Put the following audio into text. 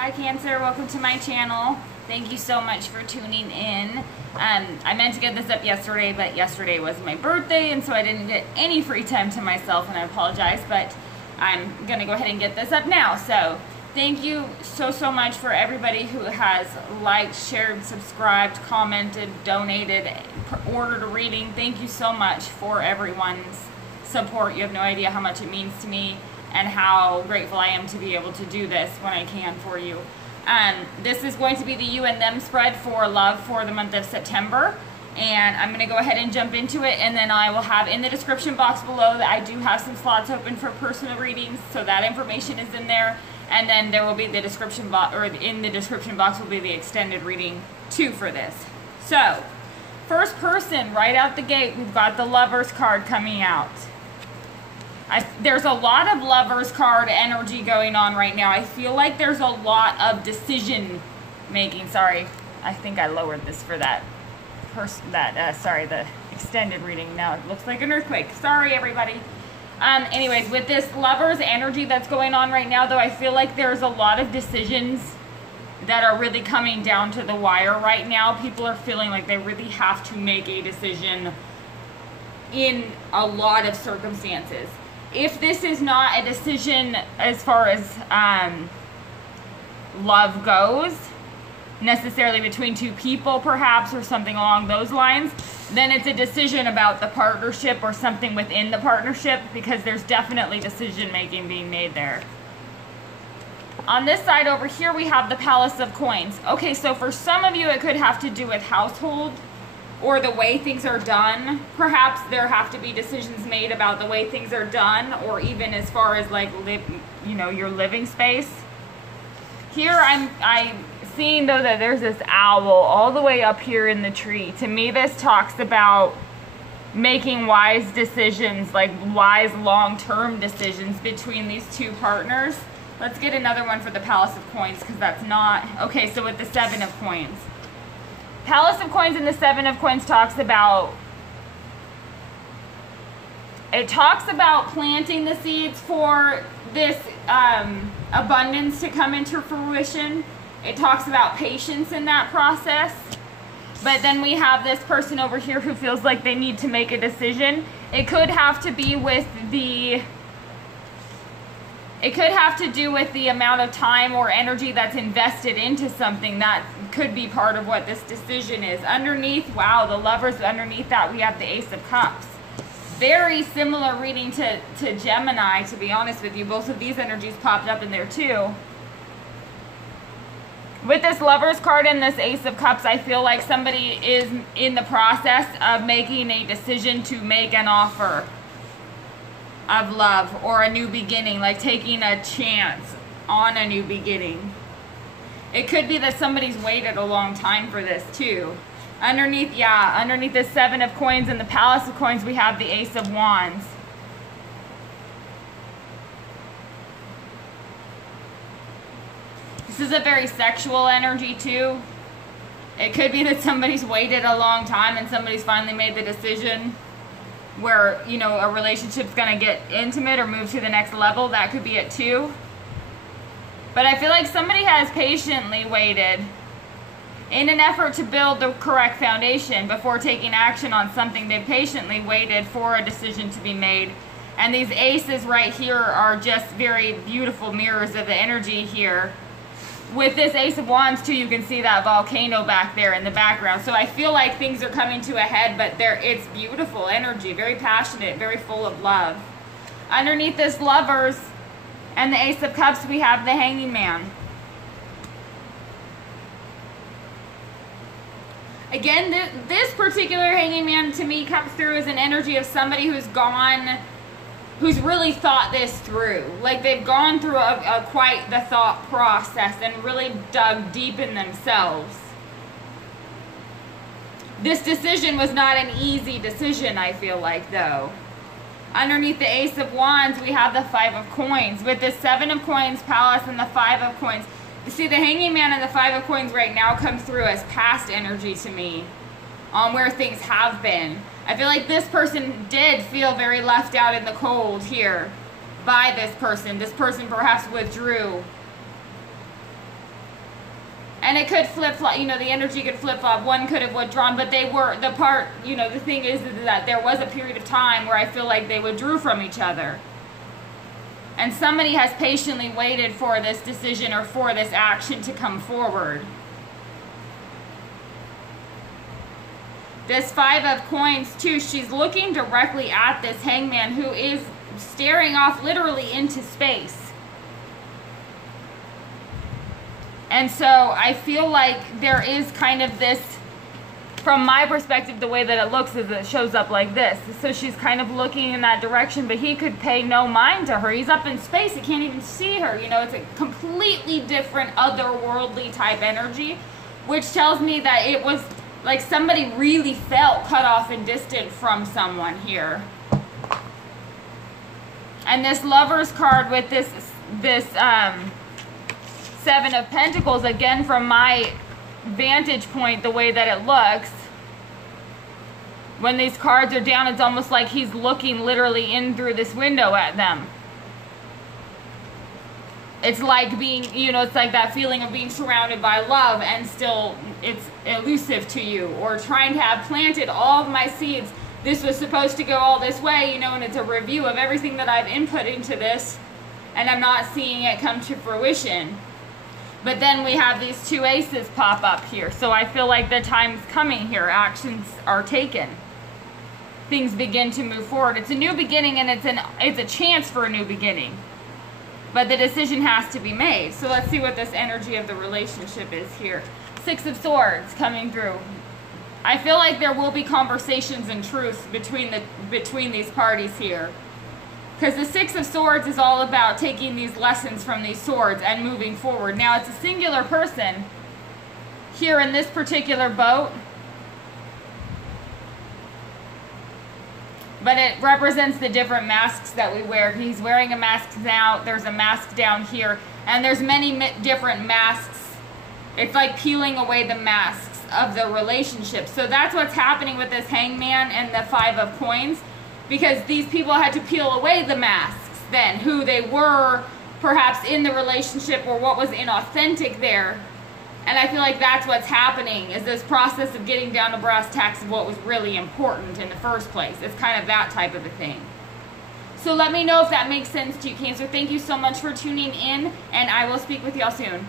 Hi Cancer, welcome to my channel. Thank you so much for tuning in. I meant to get this up yesterday, but yesterday was my birthday, and so I didn't get any free time to myself, and I apologize, but I'm gonna go ahead and get this up now. So thank you so much for everybody who has liked, shared, subscribed, commented, donated, ordered a reading. Thank you so much for everyone's support. You have no idea how much it means to me and how grateful I am to be able to do this when I can for you. This is going to be the you and them spread for love for the month of September, and I'm going to go ahead and jump into it, and then I will have in the description box below that I do have some slots open for personal readings, so that information is in there, and then there will be the description box, or in the description box will be the extended reading too for this. So first person right out the gate, we've got the Lovers card coming out. There's a lot of Lovers card energy going on right now. I feel like there's a lot of decision making. Sorry, I think I lowered this for that the extended reading. Now it looks like an earthquake. Sorry, everybody. Anyways, with this Lovers energy that's going on right now, though, I feel like there's a lot of decisions that are really coming down to the wire right now. People are feeling like they really have to make a decision in a lot of circumstances. If this is not a decision as far as love goes, necessarily between two people perhaps, or something along those lines, then it's a decision about the partnership or something within the partnership, because there's definitely decision making being made there. On this side over here, we have the Palace of Coins. Okay, so for some of you, it could have to do with household or the way things are done. Perhaps there have to be decisions made about the way things are done, or even as far as like your living space. Here I'm seeing though that there's this owl all the way up here in the tree. To me, this talks about making wise decisions, like wise long-term decisions between these two partners. Let's get another one for the Palace of Coins, because that's not okay. So with the Seven of Coins, Palace of Coins and the Seven of Coins talks about planting the seeds for this abundance to come into fruition. It talks about patience in that process. But then we have this person over here who feels like they need to make a decision. It could have to be with it could have to do with the amount of time or energy that's invested into something. That could be part of what this decision is. Underneath, wow, the Lovers, underneath that we have the Ace of Cups. Very similar reading to Gemini, to be honest with you. Both of these energies popped up in there too. With this Lovers card and this Ace of Cups, I feel like somebody is in the process of making a decision to make an offer of love or a new beginning, like taking a chance on a new beginning. It could be that somebody's waited a long time for this too. Underneath the Seven of Coins and the Palace of Coins, we have the Ace of Wands. This is a very sexual energy too. It could be that somebody's waited a long time and somebody's finally made the decision where, a relationship's going to get intimate or move to the next level. That could be it too. But I feel like somebody has patiently waited in an effort to build the correct foundation before taking action on something. They patiently waited for a decision to be made. And these aces right here are just very beautiful mirrors of the energy here. With this Ace of Wands too, you can see that volcano back there in the background. So I feel like things are coming to a head, but it's beautiful energy, very passionate, very full of love. Underneath this Lovers and the Ace of Cups, we have the Hanging Man. Again, this particular Hanging Man to me comes through as an energy of somebody who's really thought this through. Like they've gone through quite the thought process and really dug deep in themselves. This decision was not an easy decision, I feel like, though. Underneath the Ace of Wands, we have the Five of Coins. With the Seven of Coins, Palace, and the Five of Coins, you see the Hanging Man and the Five of Coins right now comes through as past energy to me on where things have been. I feel like this person did feel very left out in the cold here by this person. This person perhaps withdrew And it could flip-flop, you know, the energy could flip-flop. One could have withdrawn, but they were, the part, you know, the thing is that there was a period of time where I feel like they withdrew from each other. And somebody has patiently waited for this decision or for this action to come forward. This Five of Coins, too, she's looking directly at this Hangman who is staring off literally into space. And so I feel like there is kind of this, from my perspective, the way that it looks is it shows up like this. So she's kind of looking in that direction, but he could pay no mind to her. He's up in space. He can't even see her. You know, it's a completely different otherworldly type energy, which tells me that it was like somebody really felt cut off and distant from someone here. And this Lover's card with this Seven of Pentacles, again, from my vantage point, the way that it looks, when these cards are down, it's almost like he's looking literally in through this window at them. It's like being, you know, it's like that feeling of being surrounded by love and still it's elusive to you, or trying to have planted all of my seeds. This was supposed to go all this way, you know, and it's a review of everything that I've input into this, and I'm not seeing it come to fruition. But then we have these two aces pop up here. So I feel like the time's coming here. Actions are taken. Things begin to move forward. It's a new beginning, and it's a chance for a new beginning. But the decision has to be made. So let's see what this energy of the relationship is here. Six of Swords coming through. I feel like there will be conversations and truth between these parties here. Because the Six of Swords is all about taking these lessons from these swords and moving forward. Now, it's a singular person here in this particular boat, but it represents the different masks that we wear. He's wearing a mask now. There's a mask down here, and there's many different masks. It's like peeling away the masks of the relationship. So that's what's happening with this Hangman and the Five of Coins. Because these people had to peel away the masks then, who they were perhaps in the relationship or what was inauthentic there. And I feel like that's what's happening, is this process of getting down to brass tacks of what was really important in the first place. It's kind of that type of a thing. So let me know if that makes sense to you, Cancer. Thank you so much for tuning in, and I will speak with y'all soon.